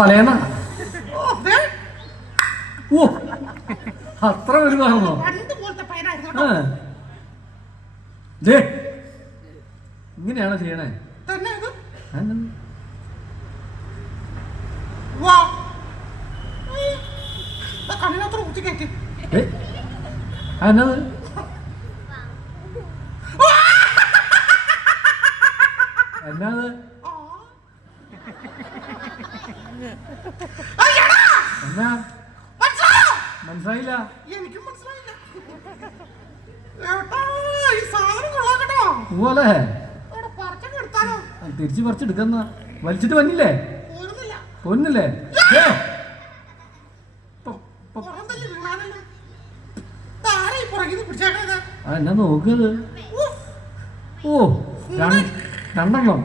വലയെന്നാ ഓ അത്ര വലുതാണോ? ഇങ്ങനെയാണോ ചെയ്യണേ? അന്നത് എന്നാത് എന്നാ മനസ്സിലായില്ല. എനിക്കും മനസ്സിലായില്ല. പോലെ തിരിച്ചു പറിച്ചെടുക്കുന്ന വലിച്ചിട്ട് വന്നില്ലേ? പൊന്നില്ലേ? എന്നാ നോക്കുന്നത്? ഓ രണ്ടെണ്ണം